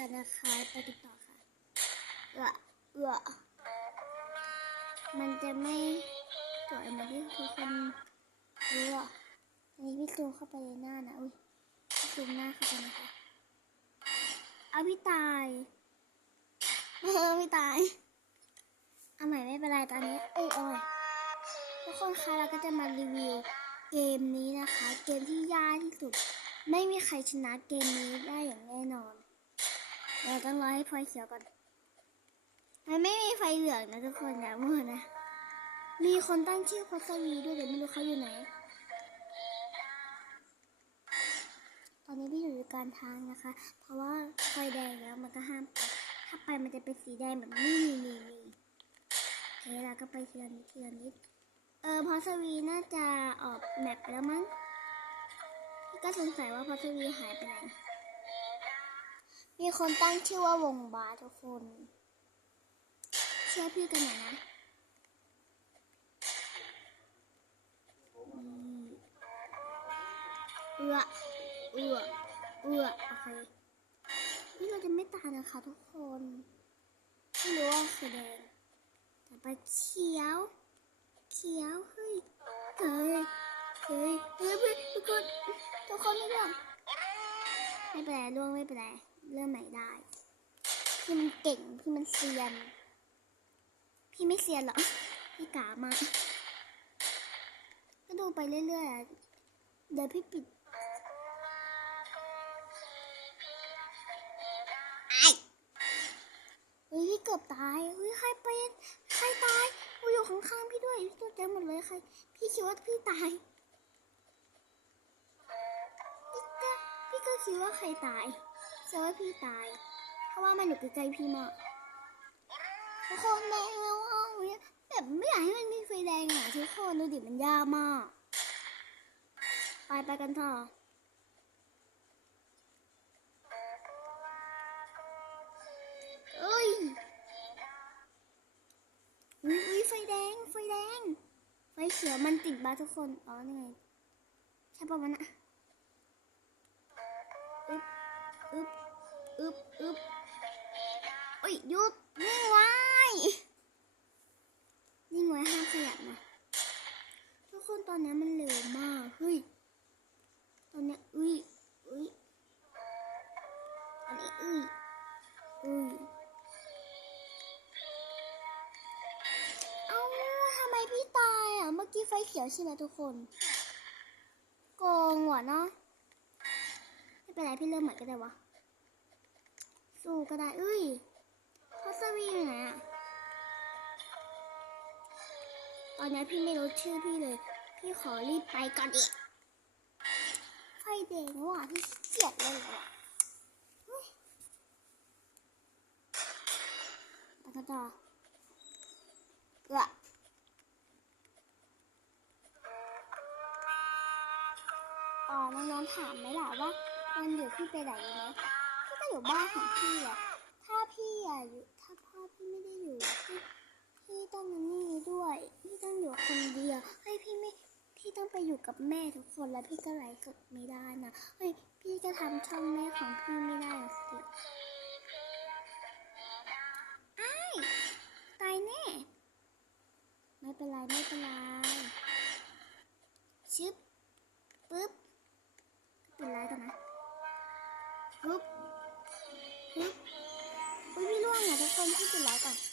กันนะคะไปติดต่อค่ะเออเออมันจะไม่สวยเหมือนที่ทุกคนรู้อะอันนี้พี่ซูมเข้าไปในหน้านะอุ้ยพี่ซูมหน้าเข้าไปนะคะเอาพี่ตายเออพี่ตายเอาใหม่ไม่เป็นไรตอนนี้เอ้ยเอาใหม่ทุกคนคะเราก็จะมารีวิวเกมนี้นะคะ เกมที่ยากที่สุด ไม่มีใครชนะเกมนี้ได้อย่างแน่นอน เราต้องรอให้ไฟเขียวก่อน มันไม่มีไฟเหลืองนะทุกคนอย่ามั่วนะ มีคนตั้งชื่อพัสวีด้วยแต่ไม่รู้เขาอยู่ไหน ตอนนี้พี่อยู่ในการทางนะคะ เพราะว่าไฟแดงแล้วมันก็ห้ามไปถ้าไปมันจะเป็นสีแดงแบบนี่นี่นี่นี่โอเคเราก็ไปเทีละนิดทีละนิด เออพัสวีน่าจะออกแมปไปแล้วมั้ง ก็สงสัยว่าพัสวีหายไปไหน มีคนตั้งชื่อว่าวงบาทุกคนเชื่อพี่กันหน่อยนะเอือเอือเอือโอเคนี่เราจะไม่ตายนะคะทุกคนไม่รู้ว่าสีแดงแต่ไปเขียว เขียวเฮ้ยเฮ้ยเฮ้ยเฮ้ยเฮ้ยทุกคนทุกคนไม่ร่วงไม่เป็นไรร่วงไม่เป็นไร เริ่มใหม่ได้ พี่มันเก่ง พี่มันเซียน พี่ไม่เซียนหรอก พี่กามาก ก็ดูไปเรื่อยๆ เดี๋ยวพี่ปิดไอ้เฮ้ยพี่เกือบตายเฮ้ยใครเป็นใครตายกูอยู่ข้างๆพี่ด้วยพี่ตัวใจหมดเลยใคร พี่คิดว่าพี่ตาย พี่ก็พี่ก็คิดว่าใครตาย แต่ว่าพี่ตาย เพราะว่ามันอยู่ใกล้ๆพี่มากทุกคนแดงแล้วอะเนี่ยแบบไม่อยากให้มันมีไฟแดงอะทุกคนดูดิมันยากมาก ไปไปกันต่อะเอ้ยอุ้ยไฟแดง ไฟแดง ไฟเขียวมันติดบาทุกคน อ๋อนี่ไงใช่ป่ะมันอะ อึบอึบอุ้ยหยุดนิ่งไว้นิ่งไว้ห้ามขยับนะทุกคนตอนนี้มันเร็วมากเฮ้ยตอนนี้อุ้ยอุ้ยอันนี้อุ้ยอุ้ยเอาทำไมพี่ตายอะเมื่อกี้ไฟเขียวใช่ไหมทุกคนโกงว่ะเนาะไม่เป็นไรพี่เริ่มใหม่ก็ได้วะ สู้ก็ได้เอ้ยพัสวีอยู่ไหนอะตอนนี้พี่ไม่รู้ชื่อพี่เลย พี่ขอรีบไปก่อนดิไฟแดงว่ะพี่เกียดเลยว่ะเฮ้ยไปกันต่อเอออ๋อน้องๆถามไหมล่ะว่าวันเดี๋ยวพี่ไปไหนไหม อยู่บ้านของพี่อะถ้าพี่อะอยู่ถ้าพ่อพี่ไม่ได้อยู่อะพี่พี่ต้องนั่นนี่ด้วย พี่ต้องอยู่คนเดียวเฮ้ยพี่ไม่พี่ต้องไปอยู่กับแม่ทุกคนแล้วพี่ก็ไลฟ์สดไม่ได้นะเฮ้ยพี่ก็ทำช่องแม่ของพี่ไม่ได้อะสิอ้ายตายแน่ ไม่เป็นไรไม่เป็นไรชึบปึ๊บปิดไลฟ์ก่อนนะปึ๊บ ปึ๊บอุ้ยพี่